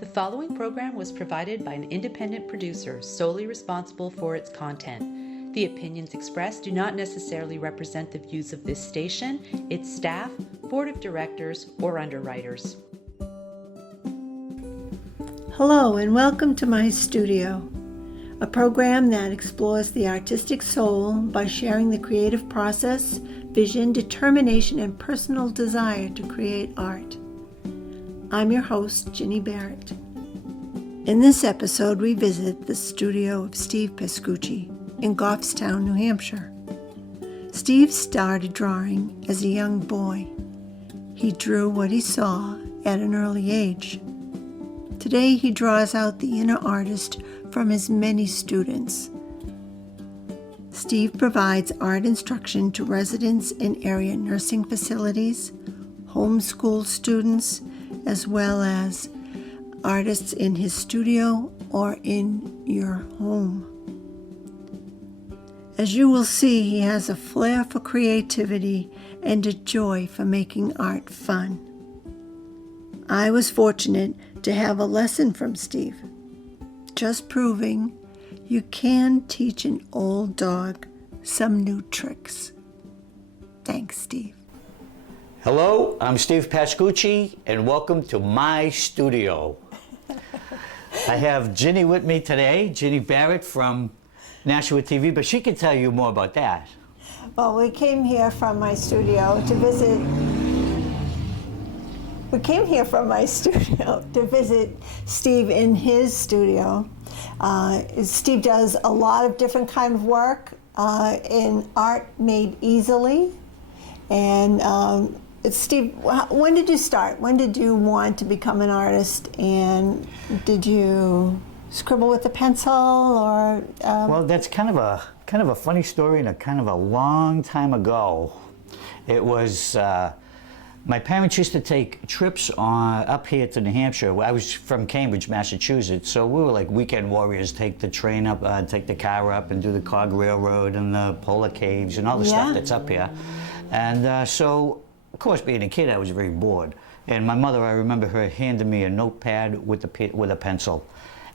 The following program was provided by an independent producer solely responsible for its content. The opinions expressed do not necessarily represent the views of this station, its staff, board of directors, or underwriters. Hello and welcome to my studio, a program that explores the artistic soul by sharing the creative process, vision, determination, and personal desire to create art. I'm your host, Ginny Barrett. In this episode, we visit the studio of Steve Pascucci in Goffstown, New Hampshire. Steve started drawing as a young boy. He drew what he saw at an early age. Today, he draws out the inner artist from his many students. Steve provides art instruction to residents in area nursing facilities, homeschool students, as well as artists in his studio or in your home. As you will see, he has a flair for creativity and a joy for making art fun. I was fortunate to have a lesson from Steve, just proving you can teach an old dog some new tricks. Thanks, Steve. Hello, I'm Steve Pascucci, and welcome to my studio. I have Ginny with me today, Ginny Barrett from Nashua TV, but she can tell you more about that. Well, we came here from my studio to visit. Steve in his studio. Steve does a lot of different kind of work in art made easily. And Steve, when did you start? When did you want to become an artist? And did you scribble with a pencil, or? Well, that's kind of a funny story, and a kind of a long time ago. It was my parents used to take trips up here to New Hampshire. I was from Cambridge, Massachusetts, so we were like weekend warriors. Take the train up, take the car up, and do the Cog Railroad and the Polar Caves and all the stuff that's up here. And so, of course, being a kid, I was very bored. And my mother, I remember her handing me a notepad with a pencil.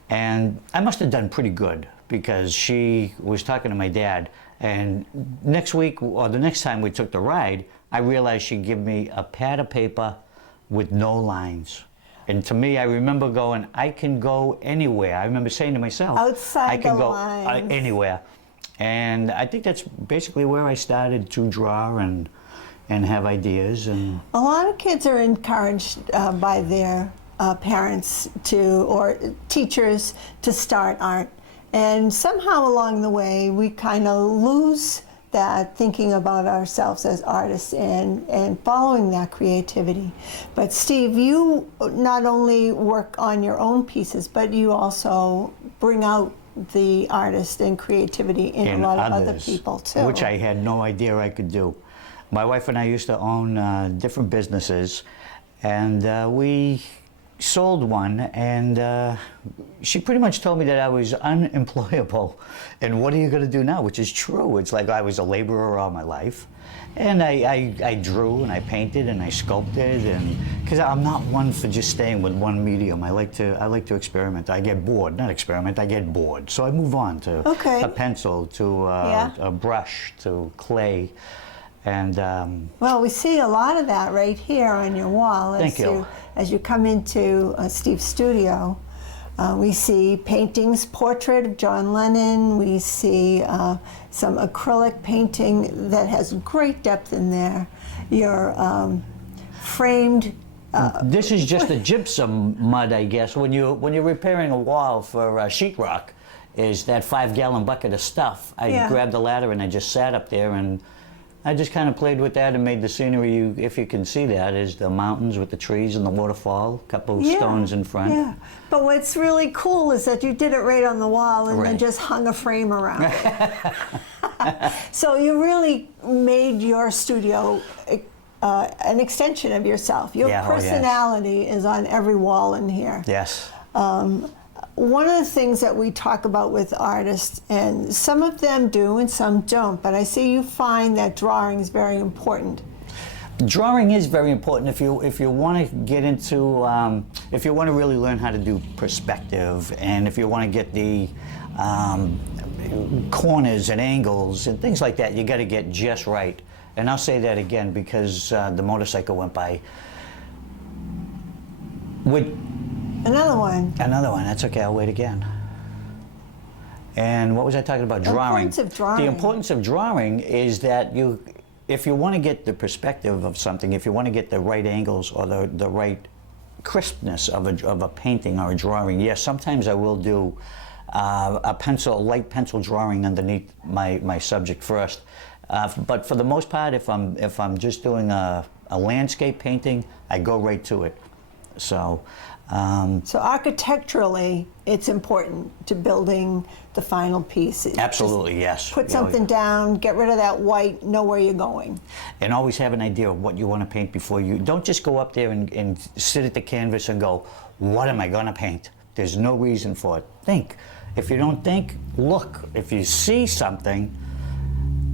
And I must have done pretty good, because she was talking to my dad. And next week, or the next time we took the ride, I realized she'd give me a pad of paper with no lines. And to me, I remember going, I can go anywhere. I remember saying to myself, I can go anywhere. And I think that's basically where I started to draw and have ideas. And a lot of kids are encouraged by their parents or teachers to start art. And somehow along the way, we kind of lose that thinking about ourselves as artists and following that creativity. But Steve, you not only work on your own pieces, but you also bring out the artist and creativity in a lot of other people too. Which I had no idea I could do. My wife and I used to own different businesses, and we sold one, and she pretty much told me that I was unemployable, and what are you going to do now? Which is true. It's like I was a laborer all my life, and I drew and I painted and I sculpted, and because I'm not one for just staying with one medium. I like to experiment. I get bored, not experiment. I get bored, so I move on to a pencil, to a brush, to clay. And well, we see a lot of that right here on your wall. As you come into Steve's studio, we see paintings, portrait of John Lennon. We see some acrylic painting that has great depth in there. Your framed. This is just a gypsum mud, I guess. When you're repairing a wall for sheetrock, is that 5-gallon bucket of stuff. I grabbed the ladder and I just sat up there, and I just kind of played with that and made the scenery. If you can see that, is the mountains with the trees and the waterfall, a couple of stones in front. Yeah, but what's really cool is that you did it right on the wall and then just hung a frame around it. So you really made your studio an extension of yourself. Your personality is on every wall in here. Yes. One of the things that we talk about with artists, and some of them do and some don't, but I see you find that drawing is very important. Drawing is very important if you want to get into if you want to really learn how to do perspective, and if you want to get the corners and angles and things like that, you got to get just right. And I'll say that again because the motorcycle went by. Another one. Another one. That's okay. I'll wait again. And what was I talking about? Drawing. The importance of drawing. The importance of drawing is that if you want to get the perspective of something, if you want to get the right angles or the right crispness of a painting or a drawing, yes, sometimes I will do a light pencil drawing underneath my subject first. But for the most part, if I'm just doing a landscape painting, I go right to it. So architecturally, it's important to building the final piece. Absolutely, yes. Put something down, get rid of that white, know where you're going. And always have an idea of what you want to paint before you. Don't just go up there and sit at the canvas and go, what am I going to paint? There's no reason for it. Think. If you don't think, look. If you see something,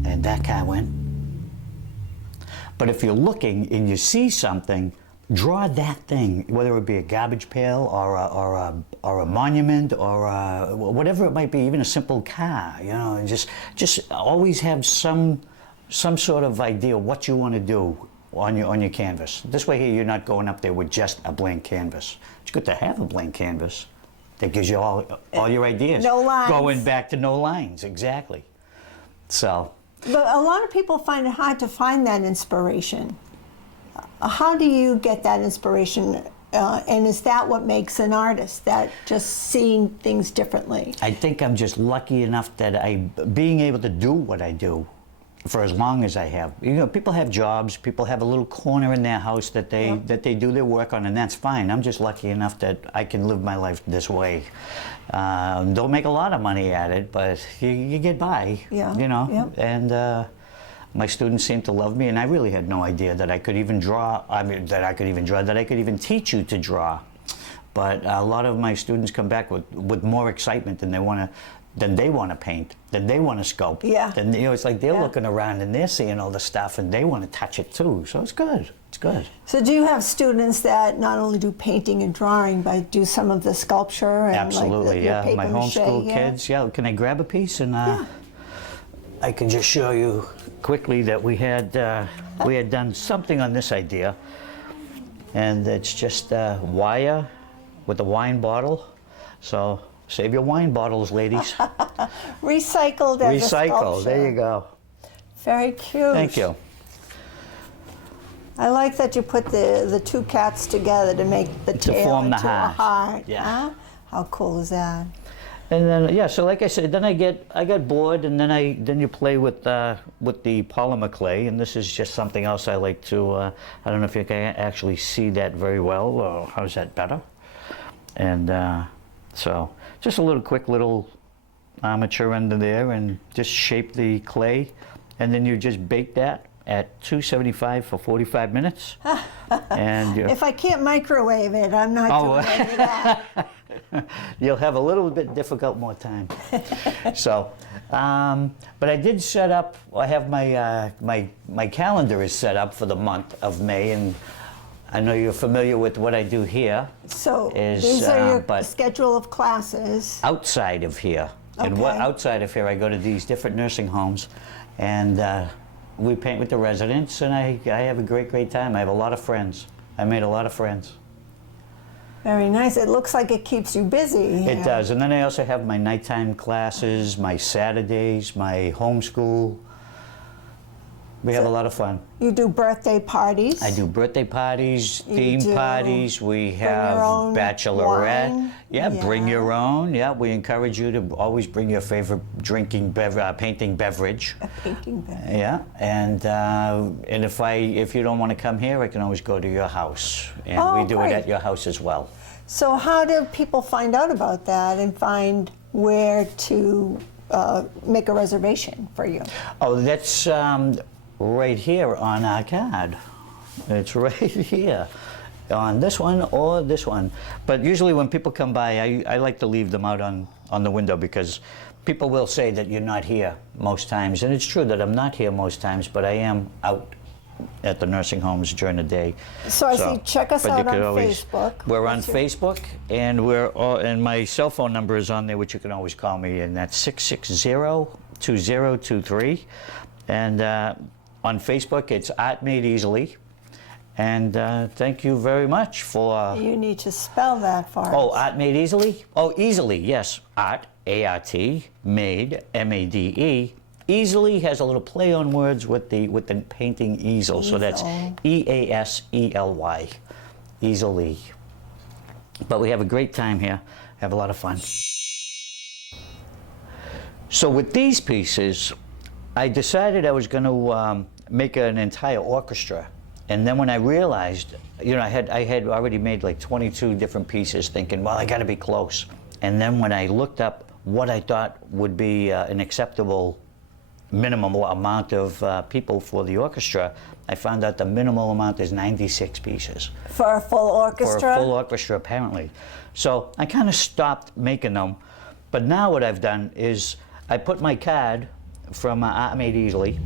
and that guy went. But if you're looking and you see something, draw that thing, whether it be a garbage pail or a monument or whatever it might be, even a simple car. You know, and just always have some sort of idea what you want to do on your canvas. This way here, you're not going up there with just a blank canvas. It's good to have a blank canvas. That gives you all your ideas. No lines. Going back to no lines, exactly. So. But a lot of people find it hard to find that inspiration. How do you get that inspiration? And is that what makes an artist, that just seeing things differently? I think I'm just lucky enough that being able to do what I do for as long as I have. You know, people have jobs, people have a little corner in their house that they do their work on, and that's fine. I'm just lucky enough that I can live my life this way. Don't make a lot of money at it, but you get by, you know. Yeah. And my students seem to love me, and I really had no idea that I could even draw. I mean, that I could even teach you to draw. But a lot of my students come back with more excitement than they want to paint, than they want to sculpt. Yeah. Then, you know, it's like they're looking around and they're seeing all the stuff and they want to touch it too. So it's good. It's good. So do you have students that not only do painting and drawing, but do some of the sculpture and absolutely, like yeah. My homeschool kids. Yeah. Can I grab a piece and I can just show you quickly that we had done something on this idea, and it's just wire with a wine bottle. So save your wine bottles, ladies. Recycled as a sculpture. There you go. Very cute. Thank you. I like that you put the two cats together to make the tail form the into a heart. heart. Yeah. Huh? How cool is that? And then so like I said, then I got bored, and then you play with the polymer clay, and this is just something else I like to. I don't know if you can actually see that very well. Or how's that better? And so just a quick little armature under there, and just shape the clay, and then you just bake that at 275 for 45 minutes. And if I can't microwave it, I'm not doing any of that. You'll have a little bit difficult more time. So, but I did set up. I have my calendar is set up for the month of May, and I know you're familiar with what I do here. So these are your schedule of classes. Outside of here, and outside of here, I go to these different nursing homes, and we paint with the residents, and I have a great time. I have a lot of friends. I made a lot of friends. Very nice. It looks like it keeps you busy. It does. And then I also have my nighttime classes, my Saturdays, my homeschool. We have a lot of fun. You do birthday parties? I do birthday parties, theme parties. We have own bachelorette. wine. Yeah, bring your own. Yeah, we encourage you to always bring your favorite painting beverage. A painting beverage. Yeah, and if you don't want to come here, I can always go to your house, and we do it at your house as well. So how do people find out about that and find where to make a reservation for you? Oh, that's right here on our card. It's right here on this one or this one. But usually when people come by, I like to leave them out on the window, because people will say that you're not here most times. And it's true that I'm not here most times, but I am out at the nursing homes during the day. So I see, check us but you out on could always- Facebook. We're on What's your- Facebook, and and my cell phone number is on there, which you can always call me, and that's 660-2023. And on Facebook, it's Art Made Easily. And thank you very much for... You need to spell that for us. Oh, Art Made Easily? Oh, easily, yes. Art, A-R-T, made, M-A-D-E. Easily has a little play on words with the painting easel. So that's E-A-S-E-L-Y. Easily. But we have a great time here. Have a lot of fun. So with these pieces, I decided I was going to make an entire orchestra. And then when I realized, you know, I had already made like 22 different pieces, thinking, well, I got to be close. And then when I looked up what I thought would be an acceptable minimum amount of people for the orchestra, I found out the minimal amount is 96 pieces. For a full orchestra? For a full orchestra, apparently. So I kind of stopped making them. But now what I've done is I put my card from Art Made Easily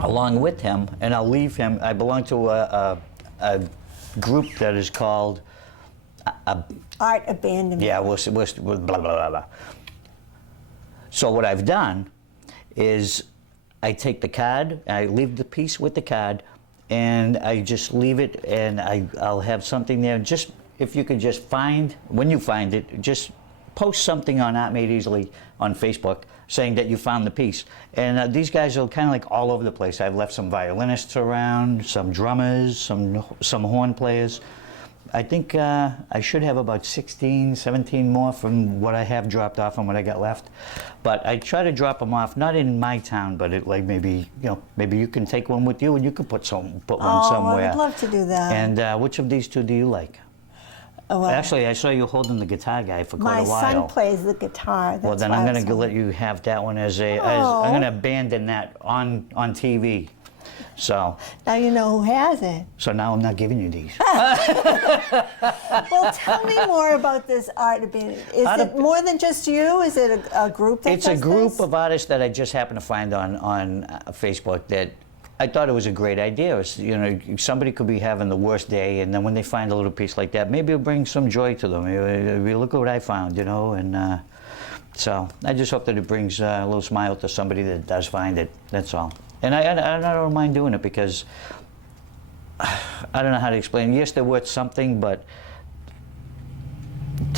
along with him, and I'll leave him. I belong to a group that is called Art Abandonment. yeah, we'll blah, blah, blah, blah. So what I've done is I take the card, I leave the piece with the card, and I just leave it, and I'll have something there. Just, if you could just find, when you find it, just post something on Art Made Easily on Facebook saying that you found the piece. And these guys are kind of like all over the place. I've left some violinists around, some drummers, some horn players. I think I should have about 16, 17 more from what I have dropped off and what I got left. But I try to drop them off, not in my town, but like maybe, you know, maybe you can take one with you and you can put one somewhere. I would love to do that. And which of these two do you like? Oh, well, Actually, I saw you holding the guitar guy for quite a while. my son plays the guitar. Well, then I'm going to let you have that one as I'm going to abandon that on TV. So now you know who has it. So now I'm not giving you these. Well, tell me more about this Art Abandonment. Is it more than just you? Is it a group that It's a does group this? of artists that I just happened to find on Facebook that I thought it was a great idea. It was, you know, somebody could be having the worst day, and then when they find a little piece like that, maybe it'll bring some joy to them. Maybe, look at what I found, you know, and so I just hope that it brings a little smile to somebody that does find it. That's all. And I don't mind doing it because I don't know how to explain. Yes, they're worth something, but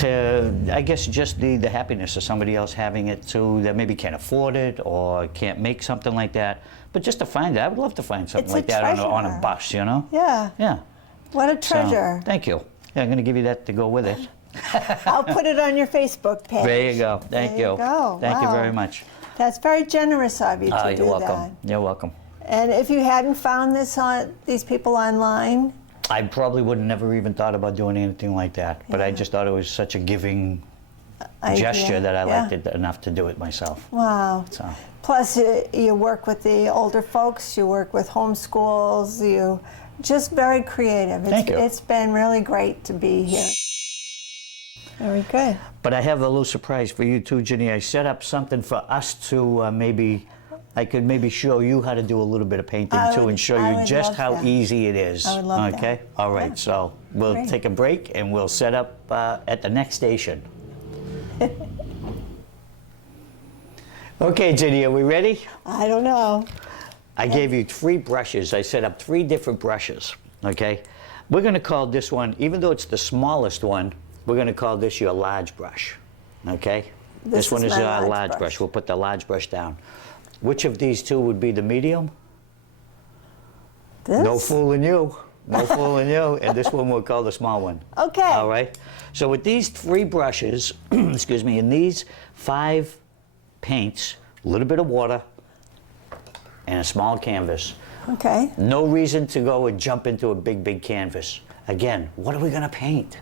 I guess just the happiness of somebody else having it too, that maybe can't afford it or can't make something like that. But just to find it, I would love to find something like that on a bus, you know? Yeah. Yeah. What a treasure. So, thank you. Yeah, I'm going to give you that to go with it. I'll put it on your Facebook page. There you go. Thank you. There you go. Thank you Wow. very much. That's very generous of you to do You're welcome. that. You're welcome. And if you hadn't found these people online, I probably would have never even thought about doing anything like that. But I Yeah. just thought it was such a giving idea. gesture that I Yeah. liked it enough to do it myself. Wow. So. Plus, you work with the older folks, you work with homeschools, you just very creative. Thank you. It's been really great to be here. Very good. But I have a little surprise for you too, Ginny. I set up something for us to I could maybe show you how to do a little bit of painting too, and show you just love how that. easy it is. I would love that. Okay? All right, Yeah. so we'll Great. take a break and we'll set up at the next station. Okay, Ginny, are we ready? I don't know. I gave you 3 brushes. I set up 3 different brushes, okay? We're going to call this one, even though it's the smallest one, we're going to call this your large brush, okay? This one is is my our large large brush. brush. We'll put the large brush down. Which of these 2 would be the medium? This? No fooling you. No fooling you. And this one we'll call the small one. Okay. All right? So with these 3 brushes, excuse me, and these 5 paints, a little bit of water, and a small canvas. Okay. No reason to go and jump into a big canvas. Again, what are we going to paint?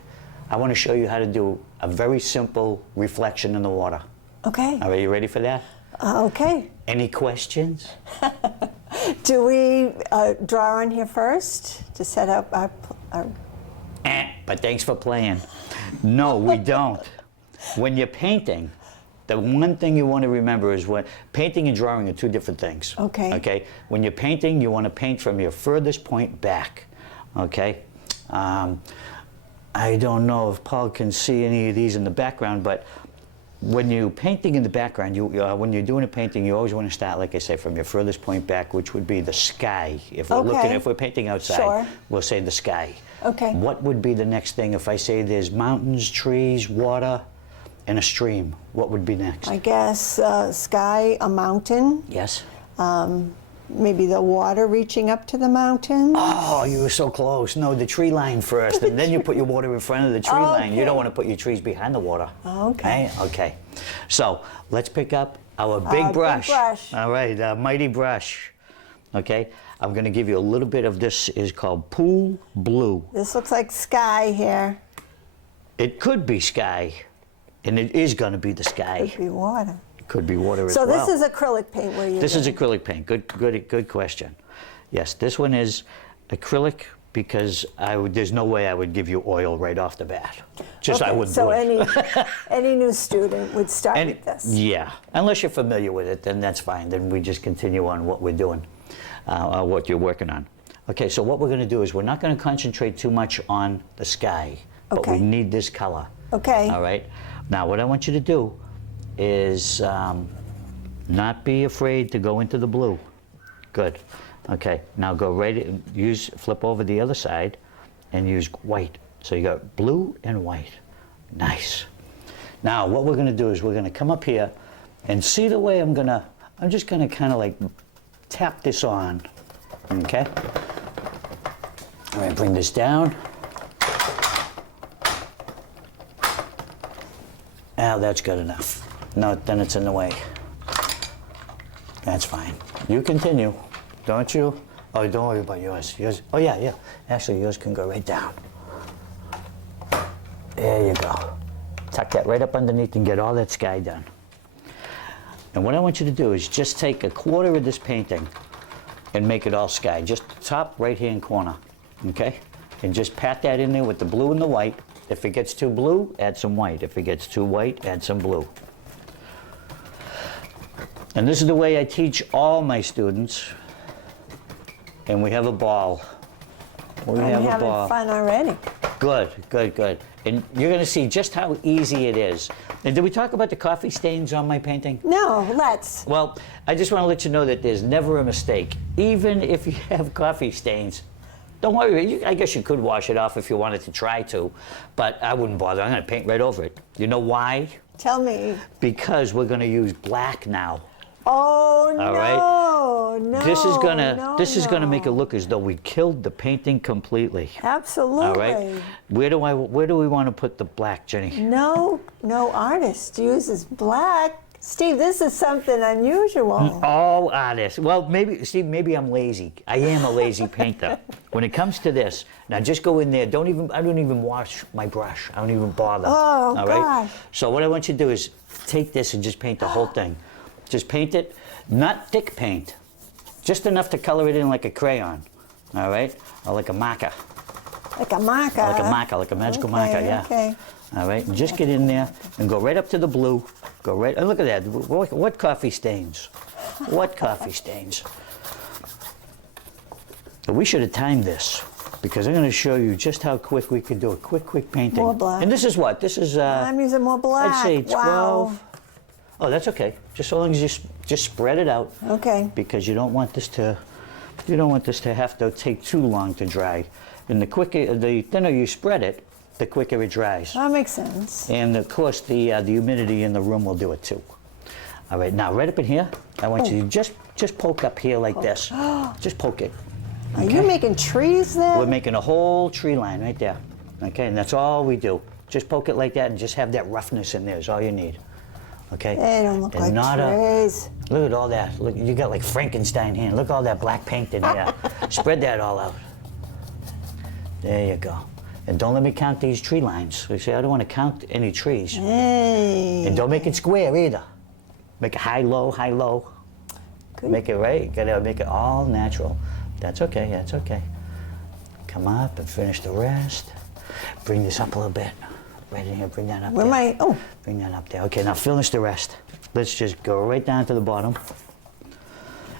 I want to show you how to do a very simple reflection in the water. Okay. Are you ready for that? Okay. Any questions? Do we draw on here first to set up our But thanks for playing. No, we don't. When you're painting, The one thing you want to remember is when painting and drawing are two different things. Okay. Okay. When you're painting, you want to paint from your furthest point back. Okay. I don't know if Paul can see any of these in the background, but when you're painting in the background, when you're doing a painting, you always want to start, like I say, from your furthest point back, which would be the sky. If we're if we're painting outside, Sure. we'll say the sky. Okay. What would be the next thing if I say there's mountains, trees, water, and a stream? What would be next? I guess sky, a mountain, Yes. maybe the water reaching up to the mountain. Oh, you were so close. No, the tree line first, and then you put your water in front of the tree line. You don't want to put your trees behind the water. Okay. Okay. So let's pick up our big brush. Big brush. All right, mighty brush. Okay. I'm going to give you a little bit of this. Is called pool blue. This looks like sky here. It could be sky, and it is going to be the sky. Could be water. Could be water as So well. this is acrylic paint we're using. This is acrylic paint. Good question. Yes, this one is acrylic because there's no way I would give you oil right off the bat. I wouldn't so do it. any new student would start with this. Yeah, unless you're familiar with it, then that's fine. Then we just continue on what we're doing, what you're working on. Okay, so what we're going to do is we're not going to concentrate too much on the sky, but we need this color. Okay. All right. Now, what I want you to do is not be afraid to go into the blue. Good. Okay. Now go flip over the other side and use white. So you got blue and white. Nice. Now what we're going to do is we're going to come up here and see the way I'm just going to kind of like tap this on. Okay. All right, bring this down. Now that's good enough. No, then it's in the way. That's fine. You continue, don't you? Oh, don't worry about yours. Oh yeah. Actually, yours can go right down. There you go. Tuck that right up underneath and get all that sky done. And what I want you to do is just take a quarter of this painting and make it all sky. Just the top right-hand corner, okay? And just pat that in there with the blue and the white. If it gets too blue, add some white. If it gets too white, add some blue. And this is the way I teach all my students. And we have a ball. We have a ball. Having fun already. Good. And you're going to see just how easy it is. And did we talk about the coffee stains on my painting? No, let's. Well, I just want to let you know that there's never a mistake. Even if you have coffee stains, don't worry. I guess you could wash it off if you wanted to try to, but I wouldn't bother. I'm going to paint right over it. You know why? Tell me. Because we're going to use black now. Oh, All right? no. This is gonna make it look as though we killed the painting completely. Absolutely. All right. Where do we want to put the black, Jenny? No artist uses black. Steve, this is something unusual. All artists. Well, maybe I'm lazy. I am a lazy painter. When it comes to this, now just go in there. I don't even wash my brush. I don't even bother. Oh, all right? So what I want you to do is take this and just paint the whole thing. Just paint it, not thick paint, just enough to color it in like a crayon, all right? Or like a marker. Like a marker? Like a magical marker, yeah. Okay. All right, and just get in there and go right up to the blue. Go right, and look at that, what coffee stains? What coffee stains? We should have timed this, because I'm going to show you just how quick we could do a quick painting. More black. And this is what? This is, I'm using more black. I'd say 12. Wow. Oh, that's okay. Just so long as you just spread it out. Okay. Because you don't want this to have to take too long to dry. And the thinner you spread it, the quicker it dries. That makes sense. And of course, the humidity in the room will do it too. All right, now right up in here, I want you to just poke up here like this. Just poke it. Are you making trees then? We're making a whole tree line right there. Okay, and that's all we do. Just poke it like that and just have that roughness in there is all you need. Okay? They don't look and like trees. Look at all that. Look, you got like Frankenstein here. Look at all that black paint in here. Spread that all out. There you go. And don't let me count these tree lines. You see, I don't want to count any trees. Hey. And don't make it square either. Make it high, low, high, low. Good. Make it right. You gotta make it all natural. That's okay, that's okay. Come up and finish the rest. Bring this up a little bit. right in here. Bring that up Where there. am I? Oh, Bring that up there. Okay, now finish the rest. Let's just go right down to the bottom.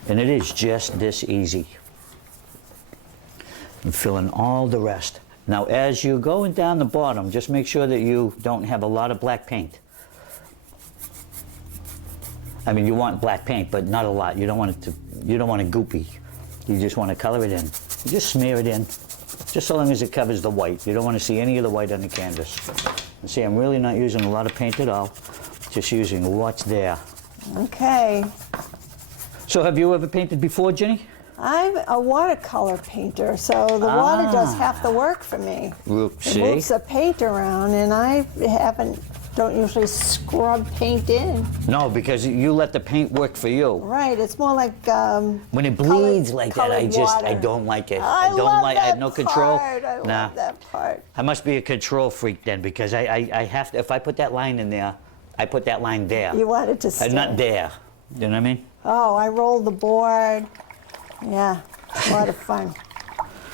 And it is just this easy. And fill in all the rest. Now, as you're going down the bottom, just make sure that you don't have a lot of black paint. I mean, you want black paint, but not a lot. You don't want it to. You don't want it goopy. You just want to color it in. You just smear it in, just so long as it covers the white. You don't want to see any of the white on the canvas. And see, I'm really not using a lot of paint at all. Just using what's there. okay. So, have you ever painted before, Jenny? I'm a watercolor painter, so the water does half the work for me. It moves the paint around, and I don't usually scrub paint in. No, because you let the paint work for you. Right, it's more like When it bleeds like that, I water. don't like it. I don't love like. that I have no control. part. I love that part. I must be a control freak then, because I have to. If I put that line in there, I put that line there. You want it to stay. Not there. You know what I mean? Oh, I roll the board. Yeah, a lot of fun.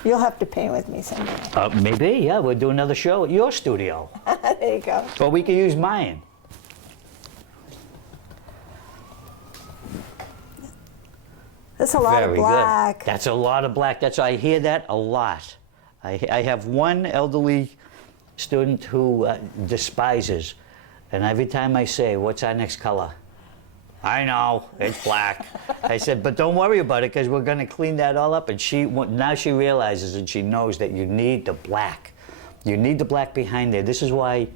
You'll have to paint with me someday. Maybe. Yeah, we'll do another show at your studio. There you go. Or we could use mine. That's a lot Very of black. good. That's a lot of black. I hear that a lot. I have one elderly student who despises, and every time I say, "What's our next color?" I know, it's black. I said, but don't worry about it, because we're going to clean that all up. And now she realizes and she knows that you need the black. You need the black behind there. This is why,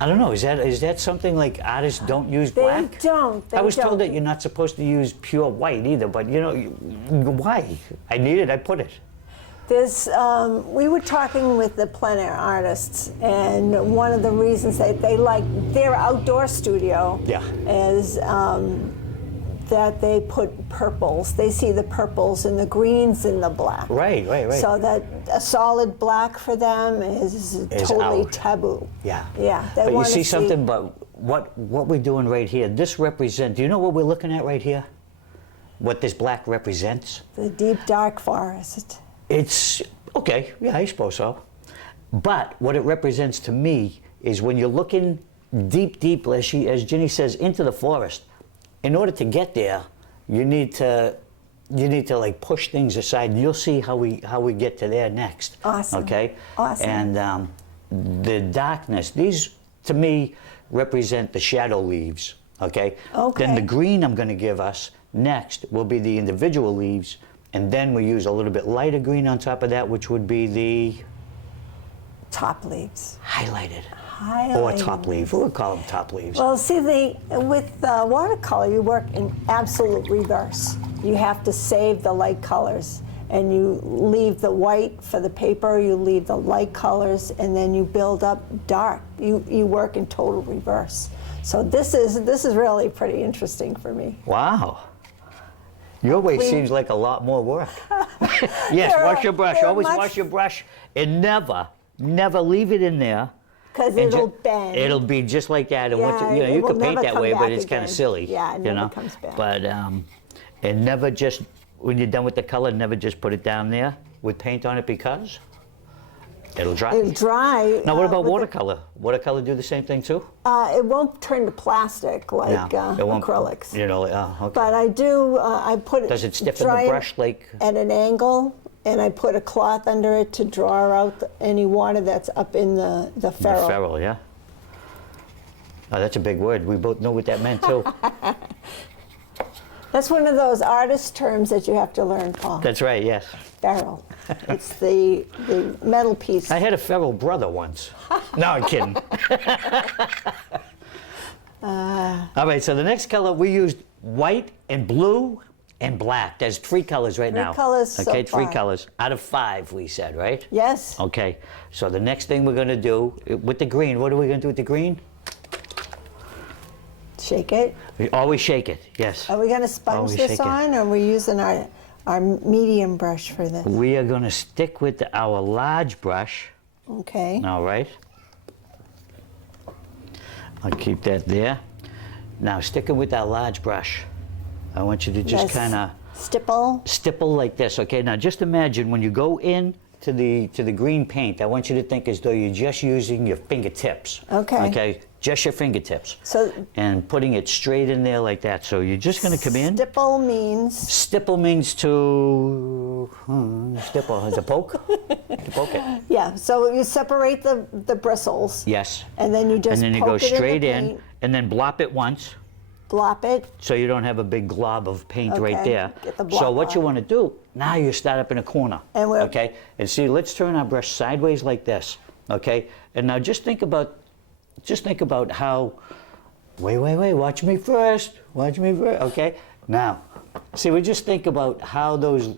I don't know, is that something like artists don't use black? They don't. I was told that you're not supposed to use pure white either, but you know, why? I need it, I put it. We were talking with the plein air artists, and one of the reasons they like their outdoor studio is that they put purples. They see the purples and the greens in the black. Right. So that a solid black for them is totally out. taboo. Yeah. Yeah. They But you want see to something, but what we're doing right here, this represents, do you know what we're looking at right here? What this black represents? the deep dark forest. It's, okay, yeah, I suppose so. But what it represents to me is when you're looking deep, as Ginny says, into the forest, in order to get there, you need to like push things aside, and you'll see how we get to there next. Awesome. Okay? Awesome. And the darkness, these to me represent the shadow leaves, okay? Okay. Then the green I'm going to give us next will be the individual leaves, and then we use a little bit lighter green on top of that, which would be the top leaves. highlighted. Or top leaf. We'll call them top leaves. Well, see, with watercolor, you work in absolute reverse. You have to save the light colors, and you leave the white for the paper, you leave the light colors, and then you build up dark. You work in total reverse. So this is really pretty interesting for me. Wow. Your way seems like a lot more work. Yes, wash your brush. Always wash your brush, and never leave it in there. Because it'll bend. It'll be just like that. And Yeah, you it will can paint never that come way, but back it's kind again. of silly. Yeah, it you never know? comes back. But and never just, when you're done with the color, never just put it down there with paint on it, because it'll dry. It'll dry. Now, what about with watercolor? Watercolor do the same thing too? it won't turn to plastic like it won't, acrylics. You know, okay. But I do, I put it, Does it stiffen dry the it brush like? at an angle, and I put a cloth under it to draw out any water that's up in the ferrule. The ferrule, yeah. Oh, that's a big word. We both know what that meant too. That's one of those artist terms that you have to learn, Paul. That's right, yes. Ferrule. It's the metal piece. I had a feral brother once. No, I'm kidding. All right, so the next color, we used white and blue and black. There's 3 colors right now. 3 colors so okay, 3 far. colors out of 5, we said, right? Yes. Okay, so the next thing we're going to do with the green, what are we going to do with the green? Shake it. We always shake it, yes. Are we going to sponge Always this shake it. on, or are we using our medium brush for this? We are going to stick with our large brush, Okay. all right? I'll keep that there. Now, sticking with our large brush, I want you to just Yes. kind of Stipple. stipple like this, okay? Now, just imagine when you go in to the green paint, I want you to think as though you're just using your fingertips. Okay. Okay, just your fingertips. So, and putting it straight in there like that. So you're just going to come in. stipple means? Stipple means to stipple, to poke, to poke it. Yeah, so you separate the bristles. Yes. And then you just And then you poke go it in the straight in, paint. and then blop it once, Glop it. so you don't have a big glob of paint right Okay, there. get the So blop what you on. want to do, now you start up in a corner. And we're- okay? And see, let's turn our brush sideways like this. Okay? And now just think about how, wait, watch me first. Watch me first. Okay? Now, see, we just think about how those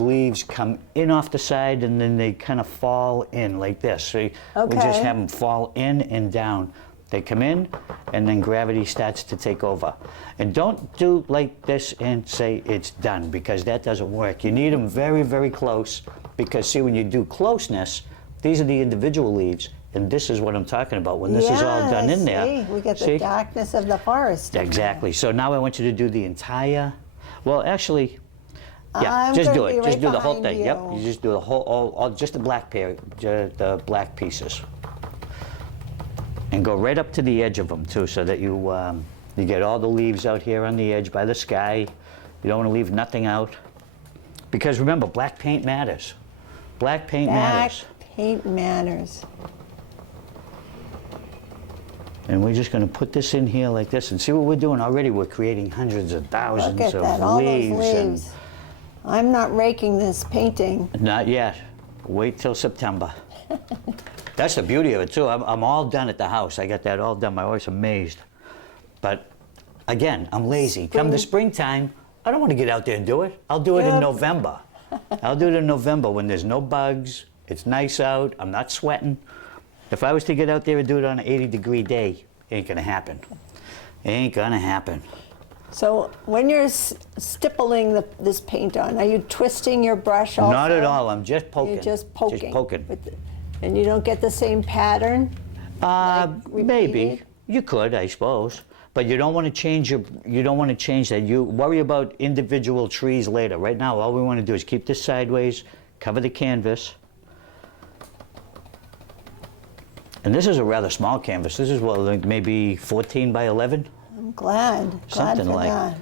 leaves come in off the side and then they kind of fall in like this. See, we just Okay. have them fall in and down. They come in, and then gravity starts to take over. And don't do like this and say it's done, because that doesn't work. You need them very, very close, because see, when you do closeness, these are the individual leaves, and this is what I'm talking about. When this is all done in there, See, we get the see? darkness of the forest. Exactly. So now I want you to do the entire, well, actually, yeah, I'm just gonna do be it. right Just do the whole behind thing. Yep, you. you just do the whole, all just the black the black pieces. And go right up to the edge of them too, so that you get all the leaves out here on the edge by the sky. You don't want to leave nothing out, because remember, black paint matters. Black paint matters. Paint matters. And we're just going to put this in here like this, and see what we're doing already. We're creating hundreds of thousands Look at of that, all those leaves. leaves. I'm not raking this painting. Not yet. Wait till September. That's the beauty of it too. I'm all done at the house. I got that all done. My wife's amazed. But again, I'm lazy. Come the springtime, I don't want to get out there and do it. I'll do it in Yep. November. I'll do it in November when there's no bugs. It's nice out. I'm not sweating. If I was to get out there and do it on an 80-degree day, it ain't gonna happen. It ain't gonna happen. So when you're stippling this paint on, are you twisting your brush also? Not at all. I'm just poking. You're just poking. Just poking. And you don't get the same pattern? Maybe repeated? you could, I suppose, but you don't want to change You don't want to change that. You worry about individual trees later. Right now, all we want to do is keep this sideways, cover the canvas, and this is a rather small canvas. This is like maybe 14 by 11, I'm glad. something for like. that.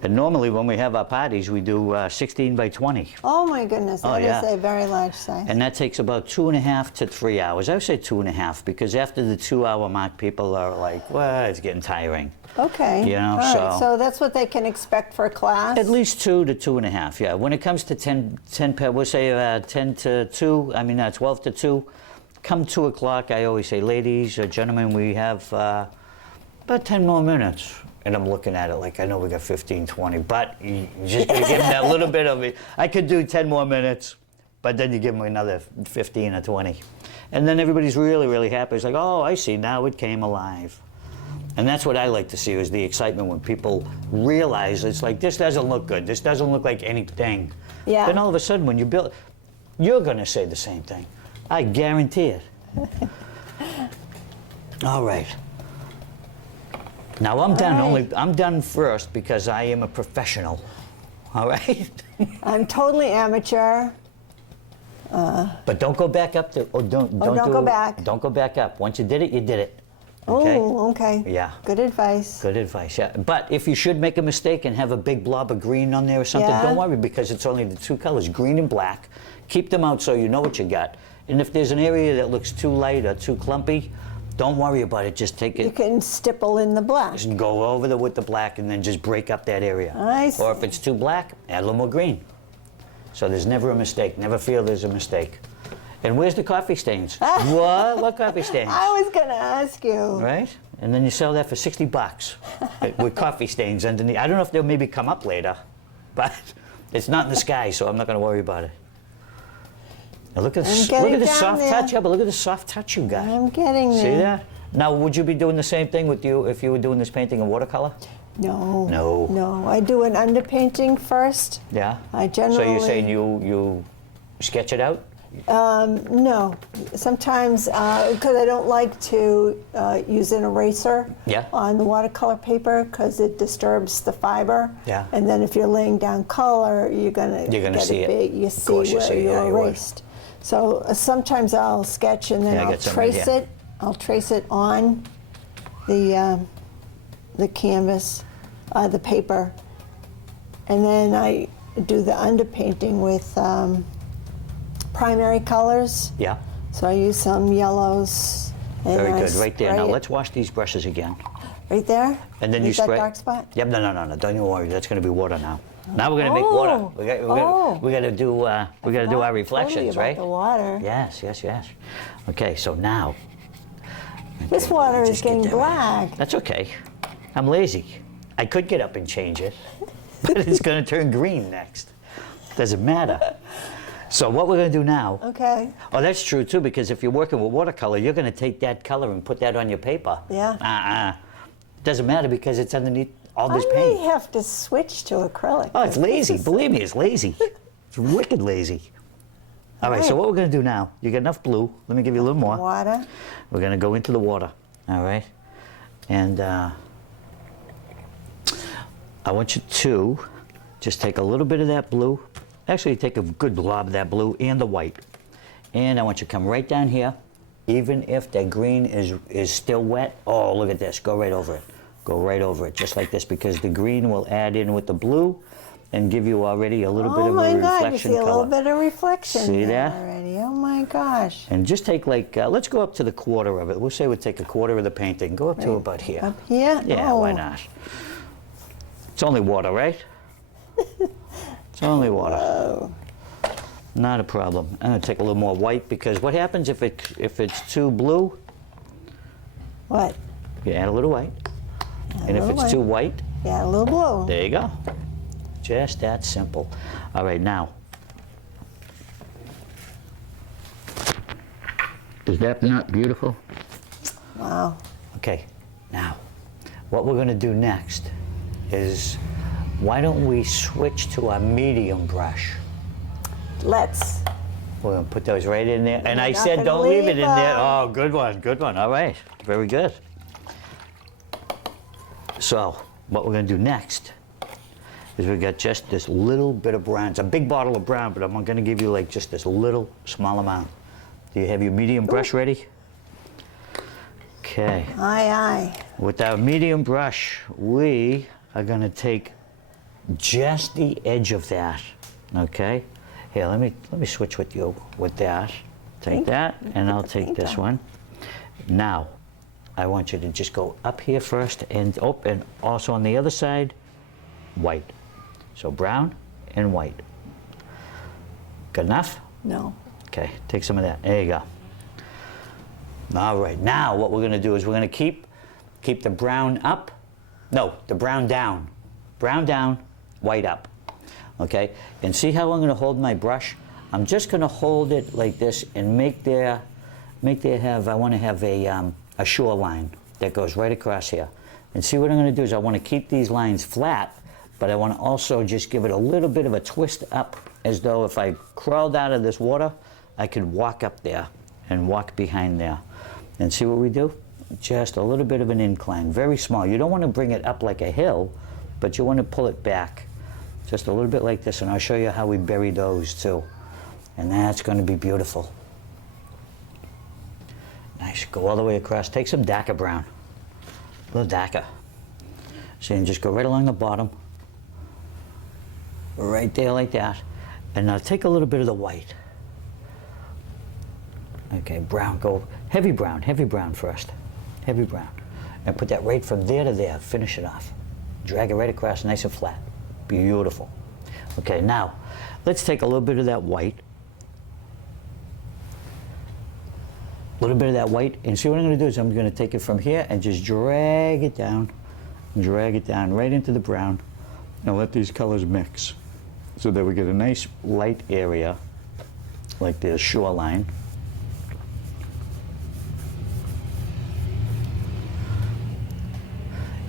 And normally, when we have our parties, we do 16 by 20. Oh my goodness, that is yeah. a very large size. And that takes about 2.5 to 3 hours. I would say 2.5, because after the 2-hour mark, people are like, well, it's getting tiring. Okay. You know, all right. so- So that's what they can expect for class? At least 2 to 2.5, yeah. When it comes to 10 we'll say 10 to 2, 12 to 2. Come 2 o'clock, I always say, ladies or gentlemen, we have about 10 more minutes. And I'm looking at it like, I know we got 15, 20, but you just give them that little bit of it. I could do 10 more minutes, but then you give them another 15 or 20. And then everybody's really, really happy. It's like, oh, I see, now it came alive. And that's what I like to see, is the excitement when people realize it's like, this doesn't look good. This doesn't look like anything. Yeah. Then all of a sudden, when you build, you're going to say the same thing. I guarantee it. All right. Now I'm done. right. I'm done first because I am a professional. All right. I'm totally amateur. But don't go back up there. Don't go back. Don't go back up. Once you did it, you did it. Okay? Oh, okay. Yeah. Good advice. Good advice. Yeah. But if you should make a mistake and have a big blob of green on there or something, Yeah. don't worry, because it's only the 2 colors, green and black. Keep them out so you know what you got. And if there's an area that looks too light or too clumpy, don't worry about it. Just take You it. can stipple in the black. Just go over with the black and then just break up that area. I Or if see. it's too black, add a little more green. So there's never a mistake. Never feel there's a mistake. And where's the coffee stains? What? What coffee stains? I was going to ask you. Right? And then you sell that for $60 with coffee stains underneath. I don't know if they'll maybe come up later, but it's not in the sky, so I'm not going to worry about it. Now look at I'm this. getting Look at the down soft there. touch. Yeah, but look at the soft touch you got. I'm getting there. See that? Now, would you be doing the same thing with you if you were doing this painting in watercolor? No. No. No. I do an underpainting first. Yeah. I So generally. you're saying you sketch it out? No. Sometimes, because I don't like to use an eraser Yeah. on the watercolor paper because it disturbs the fiber. Yeah. And then if you're laying down color, you're gonna You're gonna get see it. big. You Of see course you where see it. you Yeah, you would. erased. So sometimes I'll sketch and then Yeah, I I'll got some right trace here. it. I'll trace it on the canvas, the paper, and then I do the underpainting with primary colors. Yeah. So I use some yellows. And Very I good. Right there. Now spray it. let's wash these brushes again. Right there? And then you Is that spray. dark spot? Yep. No. Don't you worry. That's going to be water now. Now we're going to make water. We got to do our reflections, totally right? about the water. Yes. Okay. So now. This Okay, water is just get getting that right. black. That's okay. I'm lazy. I could get up and change it, but it's going to turn green next. Doesn't matter. So what we're going to do now. Okay. Oh, that's true too, because if you're working with watercolor, you're going to take that color and put that on your paper. Yeah. Doesn't matter because it's underneath all this I paint. may have to switch to acrylic. Oh, it's lazy. Believe me, it's lazy. It's wicked lazy. All right, so what we're going to do now, you got enough blue. Let me give you a little more. Water. We're going to go into the water, all right? And I want you to just take a little bit of that blue. Actually, take a good blob of that blue and the white. And I want you to come right down here. Even if that green is still wet, oh, look at this. Go right over it. Go right over it, just like this, because the green will add in with the blue and give you already a little bit of a reflection Oh my God, you see a color. little bit of reflection See there that? already. Oh my gosh. And just take like, let's go up to the quarter of it. We'll say we'll take a quarter of the painting. Go up to about here. Up here? Yeah, Oh. why not? It's only water, right? It's only water. Oh. Not a problem. I'm gonna take a little more white because what happens if it's too blue? What? You add a little white. And if it's too white, Yeah, a little blue. there you go. Just that simple. All right, now. Is that not beautiful? Wow. Okay, now, what we're gonna do next is, why don't we switch to a medium brush? Let's. We're gonna put those right in there. And I You're not said gonna don't leave it leave in there. them. Oh, good one. All right, very good. So, what we're gonna do next is we got just this little bit of brown. It's a big bottle of brown, but I'm gonna give you like just this little small amount. Do you have your medium brush ready? Okay. Aye, aye. With our medium brush, we are gonna take just the edge of that, okay? Here, let me switch with you with that. Take that, and I'll take this one. Now, I want you to just go up here first, and also on the other side, white. So brown and white. Good enough? No. Okay, take some of that. There you go. All right, now what we're gonna do is we're gonna keep the brown up. No, the brown down. Brown down, white up. Okay, and see how I'm gonna hold my brush? I'm just gonna hold it like this and make there have, I wanna have a shoreline that goes right across here. And see what I'm gonna do is I wanna keep these lines flat, but I wanna also just give it a little bit of a twist up, as though if I crawled out of this water, I could walk up there and walk behind there. And see what we do? Just a little bit of an incline, very small. You don't want to bring it up like a hill, but you want to pull it back. Just a little bit like this, and I'll show you how we bury those too. And that's going to be beautiful. Nice, go all the way across. Take some darker brown, a little darker. See, and just go right along the bottom, right there like that. And now take a little bit of the white. Okay, brown, go heavy brown first. Heavy brown. And put that right from there to there, finish it off. Drag it right across, nice and flat. Beautiful. Okay, now, let's take a little bit of that white. A little bit of that white, and see what I'm gonna do is I'm gonna take it from here and just drag it down right into the brown, and let these colors mix so that we get a nice light area, like the shoreline.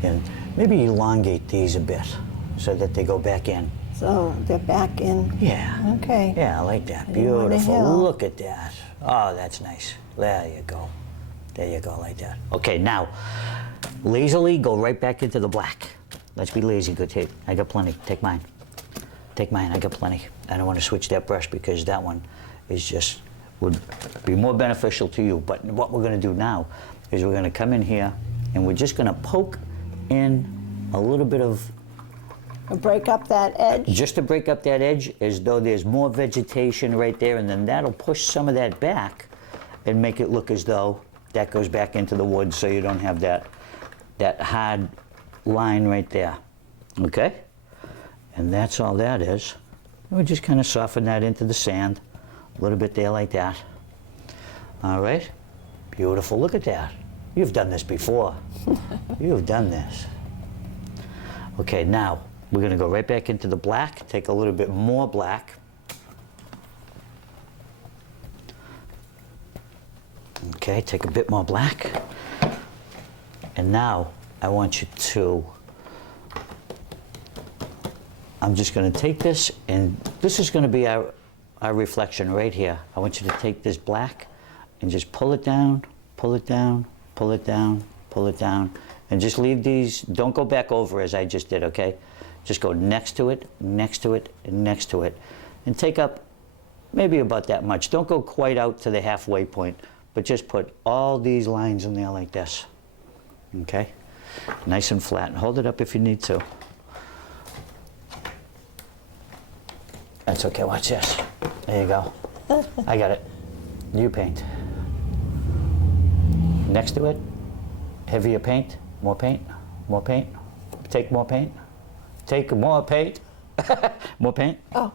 And maybe elongate these a bit so that they go back in. So they're back in. Yeah. Okay. Yeah, I like that. And you want a Beautiful. hill. Look at that. Oh, that's nice. There you go. There you go, like that. Okay, now, lazily go right back into the black. Let's be lazy. Good tape. I got plenty. Take mine. Take mine. I got plenty. I don't want to switch that brush because that one is just would be more beneficial to you. But what we're going to do now is we're going to come in here and we're just going to poke in a little bit of... Break up that edge? Just to break up that edge, as though there's more vegetation right there, and then that'll push some of that back and make it look as though that goes back into the wood, so you don't have that hard line right there. Okay? And that's all that is. And we just kind of soften that into the sand, a little bit there like that. All right? Beautiful. Look at that. You've done this before. You've done this. Okay, now we're going to go right back into the black, take a little bit more black. Okay, take a bit more black. And now I want you to, I'm just going to take this, and this is going to be our reflection right here. I want you to take this black and just pull it down, pull it down, pull it down, pull it down, and just leave these, don't go back over as I just did, okay? Just go next to it, next to it, and next to it, and take up maybe about that much. Don't go quite out to the halfway point, but just put all these lines in there like this, okay? Nice and flat, and hold it up if you need to. That's okay, watch this. There you go. I got it. You paint. Next to it, heavier paint, more paint, more paint. Take more paint. Take more paint. More paint. Oh.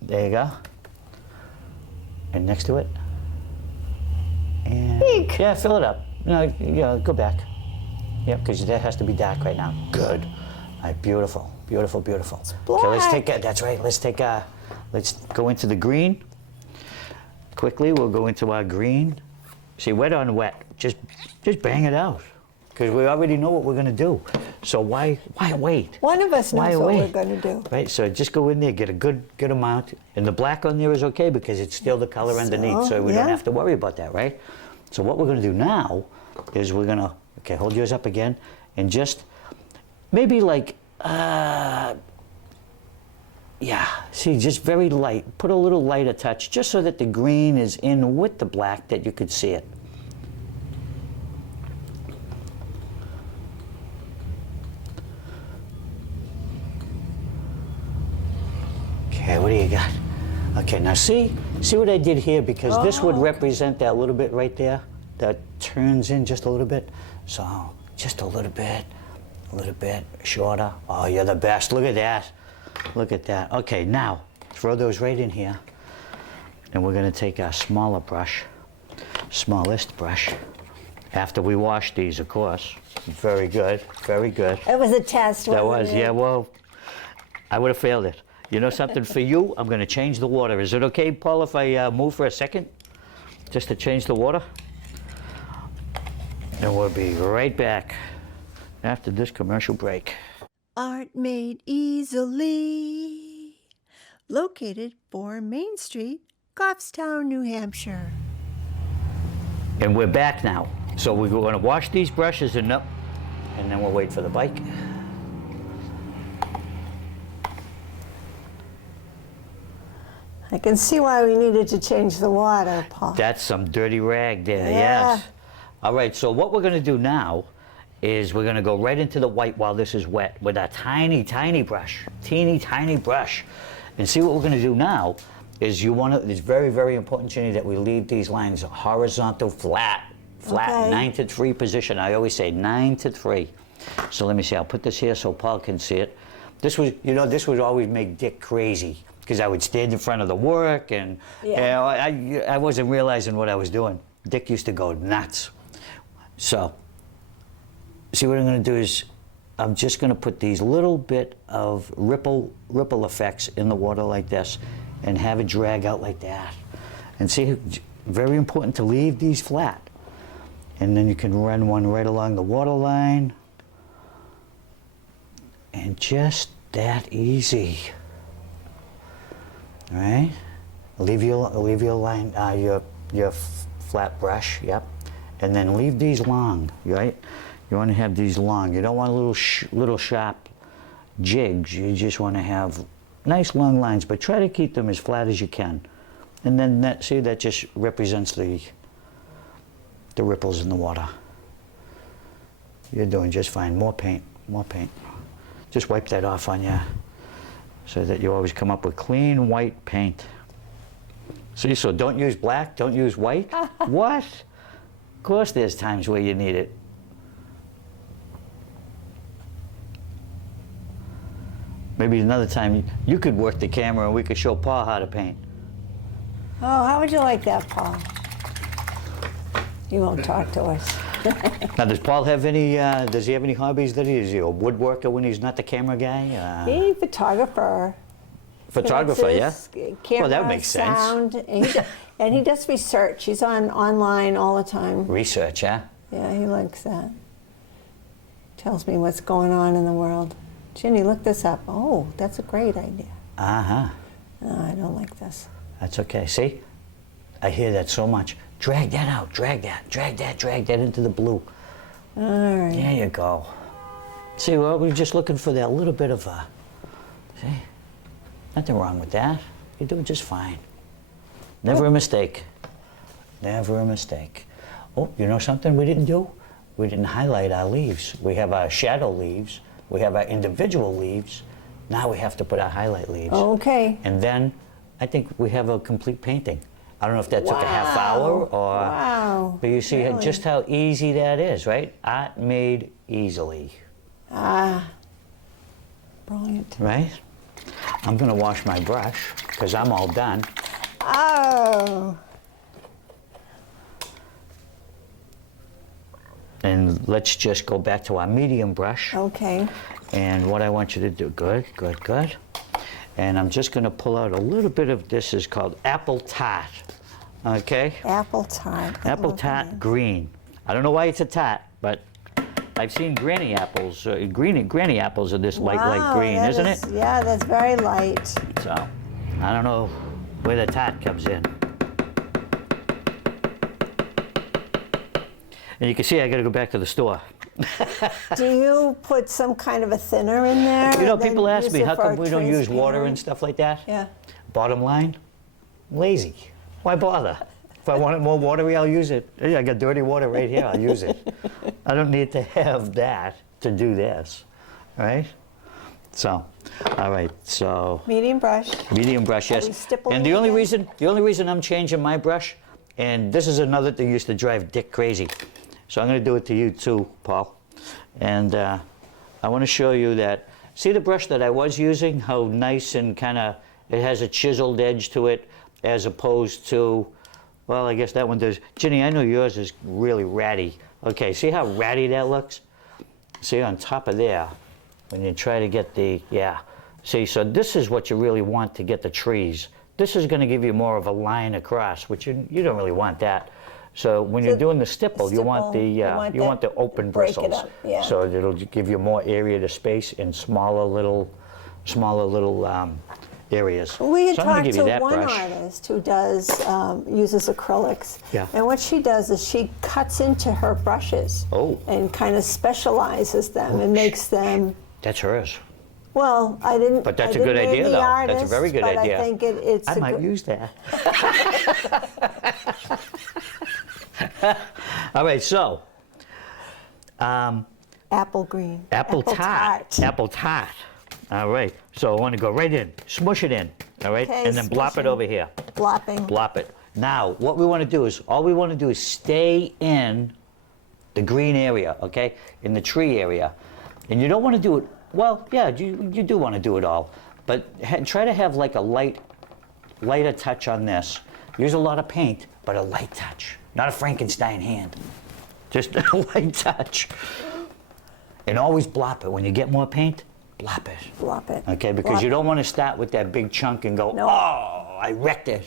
There you go. And next to it. And Eek. yeah, fill it up. No, go back. Yep, because that has to be dark right now. Good. All right, beautiful, beautiful, beautiful. Okay, let's take a, that's right. Let's take a, let's go into the green. Quickly, we'll go into our green. See, wet on wet. Just bang it out, because we already know what we're going to do. So why wait? One of us knows what we're going to do. Right, so just go in there, get a good amount. And the black on there is okay because it's still the color underneath, so we don't have to worry about that, right? So what we're going to do now is we're going to, okay, hold yours up again, and just maybe like, yeah, see, just very light. Put a little lighter touch just so that the green is in with the black, that you could see it. Okay, what do you got? Okay, now see what I did here, because this would represent that little bit right there that turns in just a little bit. So just a little bit shorter. Oh, you're the best. Look at that. Look at that. Okay, now throw those right in here, and we're going to take our smaller brush, smallest brush, after we wash these, of course. Very good, very good. It was a test. That was, it? yeah, well, I would have failed it. You know something, for you, I'm going to change the water. Is it okay, Paul, if I move for a second? Just to change the water? And we'll be right back after this commercial break. Art made easily. Located 4 Main Street, Goffstown, New Hampshire. And we're back now. So we're going to wash these brushes and then we'll wait for the bike. I can see why we needed to change the water, Paul. That's some dirty rag there, Yeah. yes. All right, so what we're going to do now is we're going to go right into the white while this is wet with a tiny, tiny brush, teeny, tiny brush. And see what we're going to do now is it's very, very important, Ginny, that we leave these lines horizontal, flat, Okay. 9 to 3 position. I always say 9 to 3. So let me see, I'll put this here so Paul can see it. This would always make Dick crazy, because I would stand in front of the work, and I wasn't realizing what I was doing. Dick used to go nuts. So, see what I'm going to do is, I'm just going to put these little bit of ripple effects in the water like this, and have it drag out like that. And see, very important to leave these flat. And then you can run one right along the water line, and just that easy. All right, leave your line, your flat brush, yep, and then leave these long, right? You want to have these long. You don't want little sharp jigs. You just want to have nice long lines, but try to keep them as flat as you can. And then that, see, that just represents the ripples in the water. You're doing just fine. More paint, more paint. Just wipe that off on you so that you always come up with clean white paint. See, so don't use black, don't use white. What? Of course there's times where you need it. Maybe another time you could work the camera and we could show Paul how to paint. Oh, how would you like that, Paul? He won't talk to us. Now, does Paul have any, does he have any hobbies that is he a woodworker when he's not the camera guy? He's a photographer. Photographer, yeah? Camera, well, that makes sound, sense. And he does research. He's online all the time. Research, yeah? Yeah, he likes that. Tells me what's going on in the world. Ginny, look this up. Oh, that's a great idea. Uh-huh. No, I don't like this. That's okay. See? I hear that so much. Drag that out. Drag that into the blue. All right. There you go. See, well, we're just looking for that little bit of a, see? Nothing wrong with that. You're doing just fine. Never a mistake. Never a mistake. Oh, you know something we didn't do? We didn't highlight our leaves. We have our shadow leaves. We have our individual leaves. Now we have to put our highlight leaves. Okay. And then I think we have a complete painting. I don't know if that took a half hour or... Wow. But you see Really? just how easy that is, right? Art made easily. Ah. Brilliant. Right? I'm going to wash my brush because I'm all done. Oh. And let's just go back to our medium brush. Okay. And what I want you to do, good. And I'm just going to pull out a little bit of this is called apple tart. Okay? Apple tart. Apple tart green. I don't know why it's a tart, but I've seen granny apples. Granny apples are this light green, isn't it? Yeah, that's very light. So, I don't know where the tart comes in. And you can see I got to go back to the store. Do you put some kind of a thinner in there? You know, and then people ask use me, it how for come a we don't use water transparent? and stuff like that? Yeah. Bottom line, lazy. Why bother? If I wanted more watery, I'll use it. Hey, I got dirty water right here, I'll use it. I don't need to have that to do this, right? So, all right, so. Medium brush. Medium brush, Are we yes. stippling And the only again? reason I'm changing my brush, and this is another thing that used to drive Dick crazy. So I'm gonna do it to you too, Paul. And I wanna show you that, see the brush that I was using, how nice and kinda, it has a chiseled edge to it, as opposed to, well, I guess that one does. Ginny, I know yours is really ratty. Okay, see how ratty that looks? See on top of there, when you try to get the, yeah. See, so this is what you really want to get the trees. This is gonna give you more of a line across, which you don't really want that. So when you're doing the stipple, you want the open break it bristles. up, yeah. So it'll give you more area to space in smaller little areas. We had So I'm gonna talked give to you that one brush. artist who does uses acrylics, Yeah. and what she does is she cuts into her brushes and kind of specializes them and makes them. That's hers. Well, I didn't. But that's I a good didn't name idea, the though. artist, That's a very good but idea. I think it's. I a might good- use that. All right, so. Apple green. Apple tart. Apple tart. All right, so I want to go right in, smush it in, all right? Okay, And then blop smush it it. over here. Blopping. Blop it. Now, what we want to do is, all we want to do is stay in the green area, okay? In the tree area. And you don't want to do it, well, yeah, you do want to do it all. But try to have like a lighter touch on this. Use a lot of paint, but a light touch. Not a Frankenstein hand. Just a light touch. And always blop it. When you get more paint, blop it. Blop it. Okay, because Blop you it. don't want to start with that big chunk and go, No. oh, I wrecked it.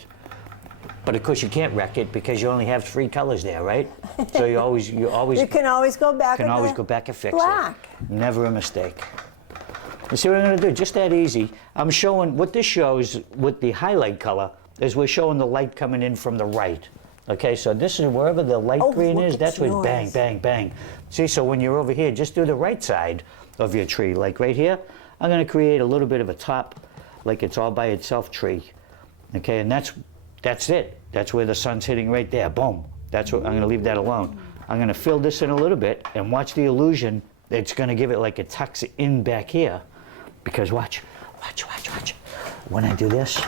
But of course you can't wreck it because you only have 3 colors there, right? So you always You can always go back. can always go back and fix black. it. Never a mistake. You see what I'm going to do? Just that easy. I'm showing, what this shows with the highlight color is we're showing the light coming in from the right. Okay, so this is wherever the light green look, is, that's it's where bang, yours. bang, bang. See, so when you're over here, just do the right side of your tree. Like right here, I'm going to create a little bit of a top, like it's all by itself tree. Okay, and that's that's it. That's where the sun's hitting right there. Boom. That's what I'm going to leave that alone. I'm going to fill this in a little bit and watch the illusion. It's going to give it like it tucks in back here. Because watch. When I do this,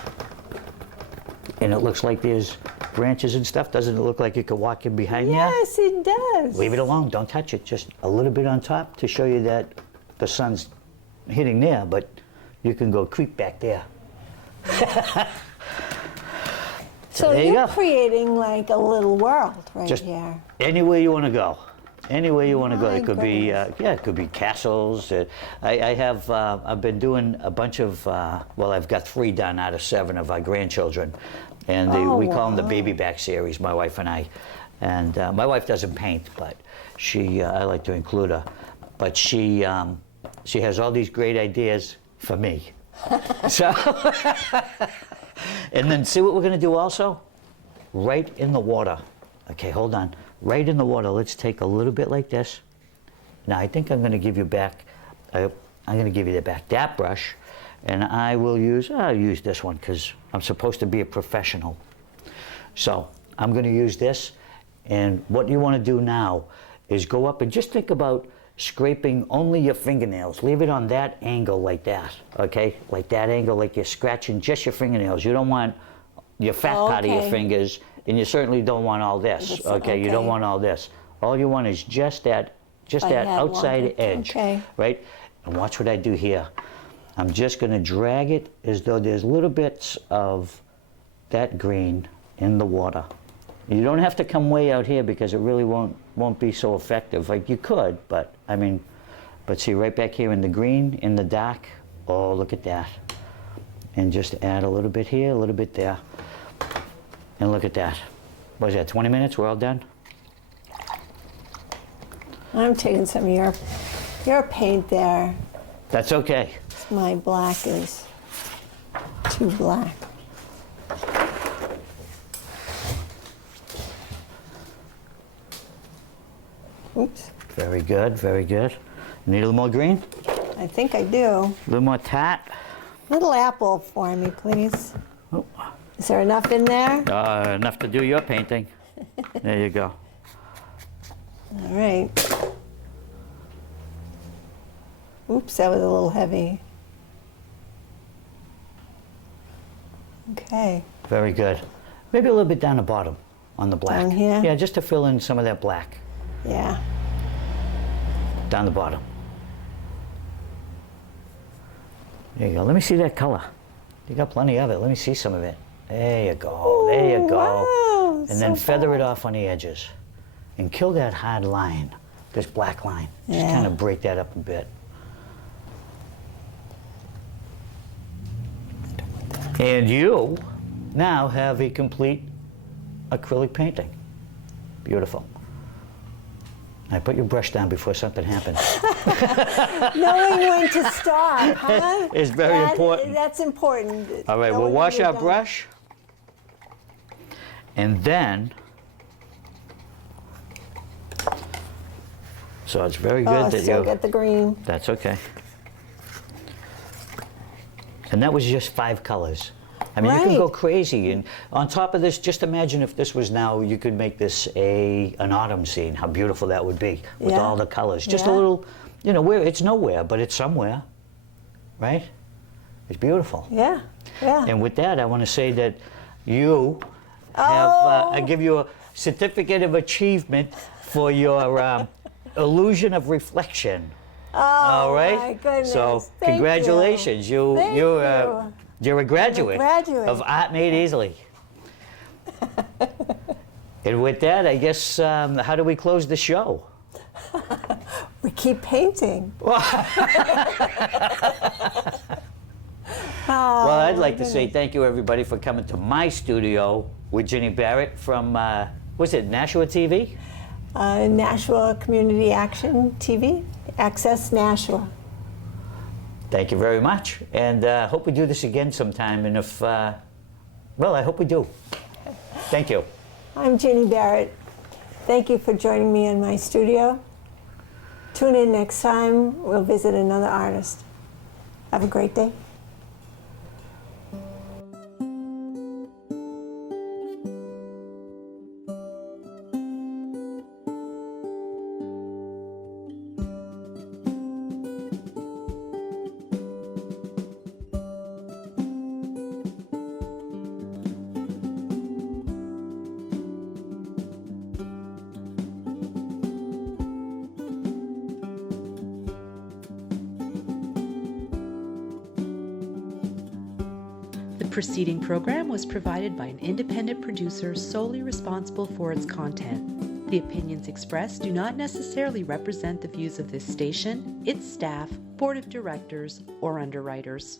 and it looks like there's branches and stuff, doesn't it look like you could walk in behind there? Yes, it does. Leave it alone. Don't touch it. Just a little bit on top to show you that the sun's hitting there, but you can go creep back there. So there you you're go. creating like a little world right Just here. anywhere you want to go. Anywhere you want to go. My It could be, goodness. it could be castles. I've been doing a bunch of, well, I've got 3 done out of 7 of our grandchildren. And we call them the baby back series, my wife and I. And my wife doesn't paint, but I like to include her. But she has all these great ideas for me. So, and then see what we're going to do also? Right in the water. Okay, hold on. Right in the water, let's take a little bit like this. Now, I think I'm going to give you back, I'm going to give you that brush, and I'll use this one because I'm supposed to be a professional. So I'm going to use this, and what you want to do now is go up and just think about scraping only your fingernails. Leave it on that angle like that, okay? Like that angle, like you're scratching just your fingernails. You don't want your fat part of your fingers, and you certainly don't want all this, okay? You don't want all this. All you want is just that outside edge, right? And watch what I do here. I'm just going to drag it as though there's little bits of that green in the water. You don't have to come way out here because it really won't be so effective. Like you could, but I mean, but see right back here in the green, in the dark. Oh, look at that. And just add a little bit here, a little bit there. And look at that. What is that, 20 minutes? We're all done? I'm taking some of your paint there. That's okay. My black is too black. Oops. Very good, very good. Need a little more green? I think I do. A little more tat? Little apple for me, please. Oh. Is there enough in there? Enough to do your painting. There you go. All right. Oops, that was a little heavy. Okay. Very good. Maybe a little bit down the bottom on the black. Down here? Yeah, just to fill in some of that black. Yeah. Down the bottom. There you go. Let me see that color. You got plenty of it. Let me see some of it. There you go. There you go. Wow, And then feather it off on the edges. And kill that hard line, this black line. Just kind of break that up a bit. And you now have a complete acrylic painting. Beautiful. I put your brush down before something happens. Knowing when to stop, huh? It's very important. That's important. All right, we'll Knowing wash when our you're done. brush. And then, so it's very good that still you, get the green. that's okay. And that was just 5 colors. I mean, you can go crazy. And on top of this, just imagine if this was now, you could make this an autumn scene, how beautiful that would be with all the colors. Just a little, you know, where it's nowhere, but it's somewhere, right? It's beautiful. Yeah, yeah. And with that, I want to say that you have, I give you a certificate of achievement for your illusion of reflection. Oh, all right? my goodness. So, Thank congratulations. you. You're a graduate, graduate. of Art Made Easily. And with that, I guess, how do we close the show? We keep painting. Well, I'd like to say thank you, everybody, for coming to my studio with Ginny Barrett from, was it Nashua TV? Nashua Community Action TV, Access Nashua. Thank you very much, and hope we do this again sometime, and if, well, I hope we do. Thank you. I'm Ginny Barrett. Thank you for joining me in my studio. Tune in next time. We'll visit another artist. Have a great day. preceding program was provided by an independent producer solely responsible for its content. The opinions expressed do not necessarily represent the views of this station, its staff, board of directors, or underwriters.